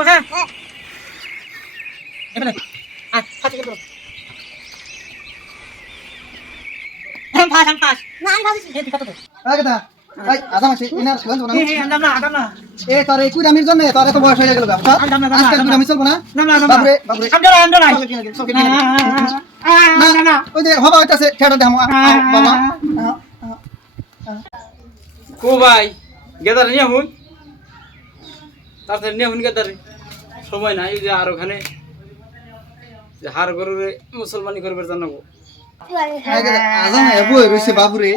খাব খা এবারে আয় ফাঁসি করে ফাঁস আমি ফাঁস না আমি ভাবছি এই তুই কত দে এই কথা এই আছে ইনার খেলেন না এই আন্দাম না আন্দাম না এ তোর এই কুড়ামির জন্য তোর এত বয়স হয়ে গেল বাবা আন্দাম না আজকে কুড়ামি চলবো না না না না বাবরে বাবরে আন্দাম না আন্দাম না চল কিনে দিন, চল কিনে দিন। না না না ওই যে হবা হইতাছে ঠেড়া দেখামো বাবা কো ভাই গেদার নিয়ে হুন তাড়াতাড়ি নিয়ে হুন গেদারে সময় নাই যে আর ওখানে যে হার গরুরে মুসলমানি করবে জানাব আজাম বাবুরে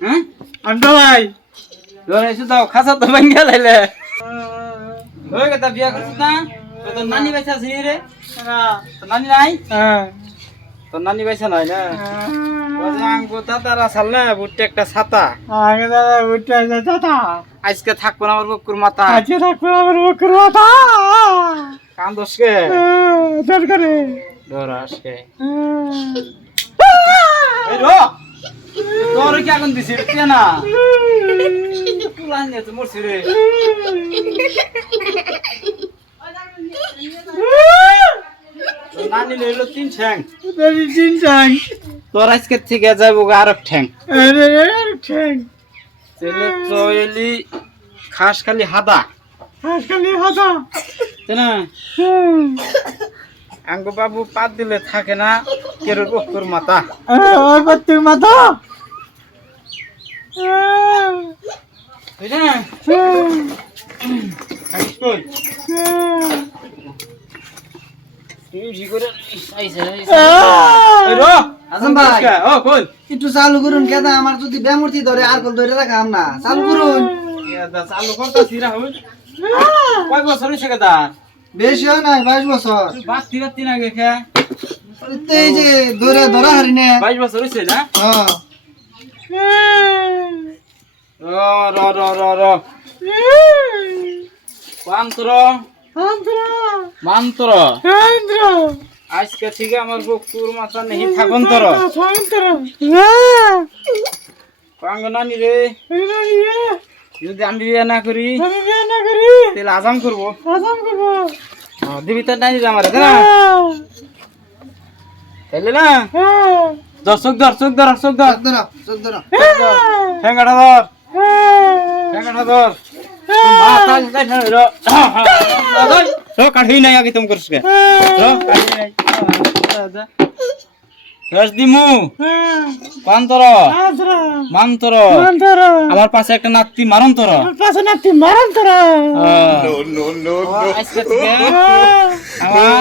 হ্যাঁ? নানি বাইসা আছে রে নানি নাই? তোর নানি বাইসা নাই না? আঙ্গো দাদারা সাল না একটা ছাতা। আগে দাদা উঠে দাদা আজকে থাকব না আমার বকুর মাথা আজকে থাকবে আমার বকর মাথা। কান্দসকে দরকারে আজকে এই রো তোর কি আগুন দিছি? না। পুলান নিয়ে মরছি রে। তোর তিন ঠ্যাং। তোর আজকে থেকে যাইব আর এক ঠ্যাং। আরে ঠ্যাং। ছেলে তো এলি খাস খালি হাদা। তাই না? আঙ্গো বাবু পাত দিলে থাকে না কেরোর বকুর মাথা। বাত্তির মাথা। বুঝলি না থাকিস কই? তুই জি করে আইছে, আইছে। এই রো, আজম ভাই। ও কই একটু চালু করুন কেদা আমার যদি ব্যামূর্তি ধরে আর কল ধরে রাখাম না চালু করুন চালু করতাছি রা হই কয় বছর হইছে কেদা বেশি হয় নাই বাইশ বছর বাতি বাতি না গে খা এই যে ধরে ধরা হারি না 22 বছর হইছে না র র র। র র পান্তর মান্তর। আজকে থেকে আমার বকুর মাথা নেই থাকুন তোর পাঙ্গ নানি রে। যদি আমি বিয়ে না করি তাহলে আজাম করব। হ্যাঁ, দিবি তার নানি রে আমার না? তাইলে না? দর্শক দর্শক দর্শক ধর চোখ ধরো চোখ ধরো ঠেঙ্গাটা ধর। ঠেঙ্গাটা ধর। মাথা কাঠি নাই আগে তুমি করছ কে র কাঠি নাই। রস দিমু। পান্তর মান্তর। আমার পাশে একটা নাতি মারন্তর। আজকে থেকে আমার